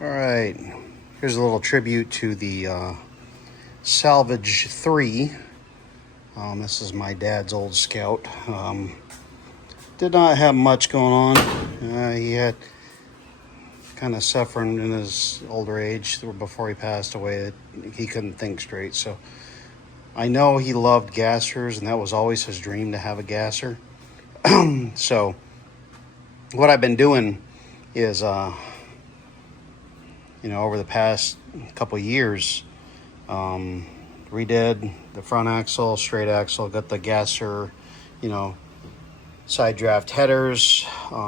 All right, here's a little tribute to the Salvage 3. This is my dad's old Scout. Did not have much going on. He had kind of suffering in his older age before he passed away. He couldn't think straight. So I know he loved gassers, and that was always his dream to have a gasser. So what I've been doing is, over the past couple of years, redid the front axle, straight axle, got the gasser, side draft headers.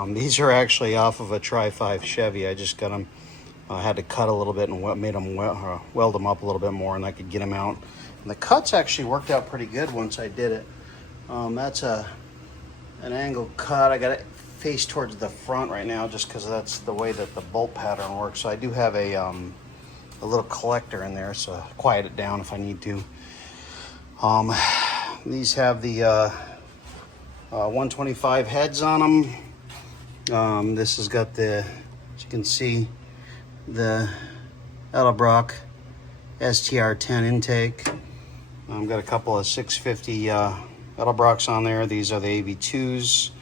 These are actually off of a Tri-5 Chevy. I just got them. I had to cut a little bit and made them weld them up a little bit more, and I could get them out. And the cuts actually worked out pretty good once I did it. That's an angle cut. I got it face towards the front right now just because that's the way that the bolt pattern works. So I do have a little collector in there, so quiet it down if I need to. These have the 125 heads on them. This has got the, as you can see, the Edelbrock STR10 intake. I've got a couple of 650 Edelbrocks on there. These are the AV2s.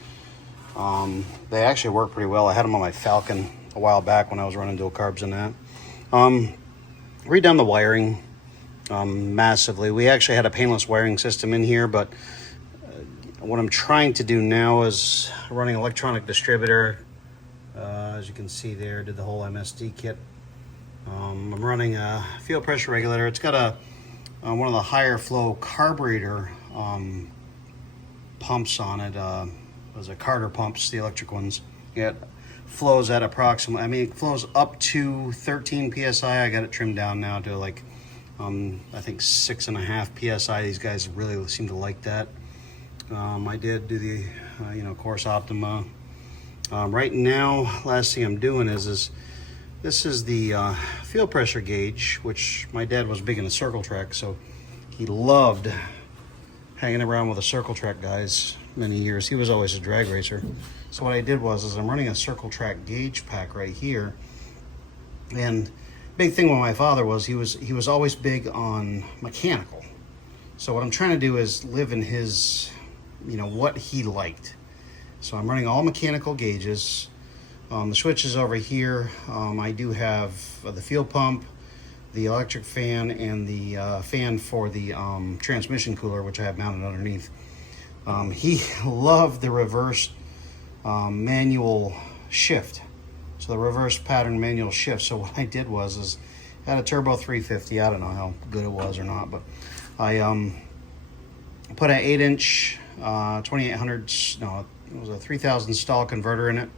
They actually work pretty well. I had them on my Falcon a while back when I was running dual carbs and that. Redone the wiring massively. We actually had a painless wiring system in here, but what I'm trying to do now is running electronic distributor. As you can see there, did the whole MSD kit. I'm running a fuel pressure regulator. It's got one of the higher flow carburetor pumps on it. Those are Carter pumps, the electric ones. It flows at approximately, it flows up to 13 psi. I got it trimmed down now to I think 6.5 psi. These guys really seem to like that. I did do the Course Optima. Right now, last thing I'm doing is this is the fuel pressure gauge, which my dad was big into Circle Track, so he loved hanging around with the Circle Track guys many years. He was always a drag racer. So what I did was I'm running a Circle Track gauge pack right here. And big thing with my father was he was always big on mechanical. So what I'm trying to do is live in his, what he liked. So I'm running all mechanical gauges. The switches over here, I do have the fuel pump, the electric fan, and the fan for the transmission cooler, which I have mounted underneath. He loved the reverse manual shift. So the reverse pattern manual shift. So what I did was I had a Turbo 350. I don't know how good it was or not, but I put an 8-inch 2800, no, it was a 3000 stall converter in it.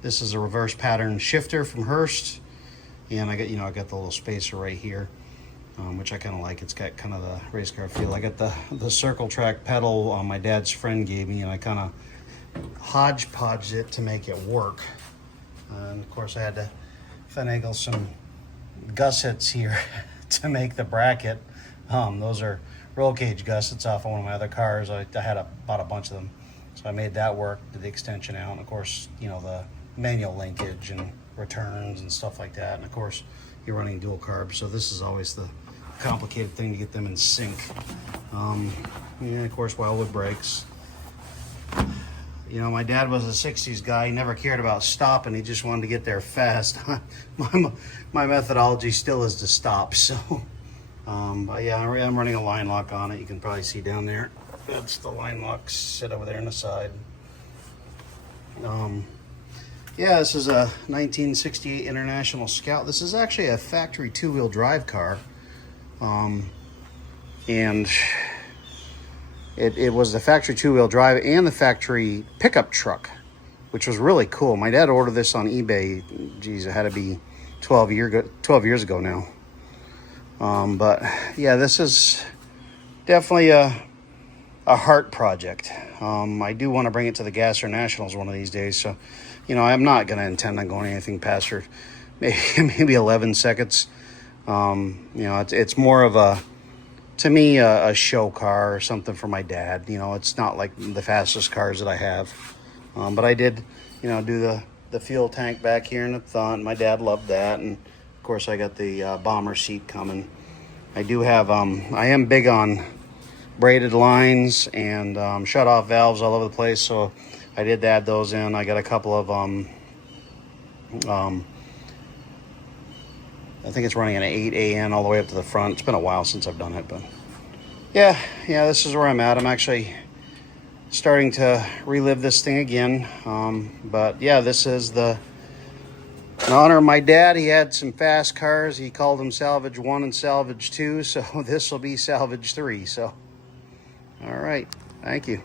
This is a reverse pattern shifter from Hurst, and I got the little spacer right here, which I kind of like. It's got kind of the race car feel. I got the Circle Track pedal my dad's friend gave me, and I kind of hodgepodged it to make it work. And of course I had to finagle some gussets here to make the bracket. Those are roll cage gussets off of one of my other cars. I bought a bunch of them. So I made that work, did the extension out, and of course, the manual linkage and returns and stuff like that. And of course, you're running dual carbs, so this is always the complicated thing to get them in sync. Of course, Wildwood brakes. My dad was a 60s guy. He never cared about stopping. He just wanted to get there fast. My methodology still is to stop. So, but yeah, I'm running a line lock on it. You can probably see down there. That's the line lock sit over there on the side. Yeah, this is a 1968 International Scout. This is actually a factory two-wheel drive car. And it was the factory two-wheel drive and the factory pickup truck, which was really cool. My dad ordered this on eBay. Geez, it had to be 12 years ago now. But yeah, this is definitely a heart project. I do want to bring it to the Gasser Nationals one of these days. So, I'm not going to intend on going anything past her, maybe 11 seconds. It's more of to me, a show car or something for my dad. It's not like the fastest cars that I have. But I did, do the fuel tank back here in the front. My dad loved that, and of course I got the bomber seat coming. I do have I am big on braided lines and shut off valves all over the place, so I did add those in. I got a couple of I think it's running an 8AN all the way up to the front. It's been a while since I've done it, but yeah, this is where I'm at. I'm actually starting to relive this thing again. But yeah, this is in honor of my dad. He had some fast cars. He called them Salvage 1 and Salvage 2, so this will be Salvage 3. So, all right, thank you.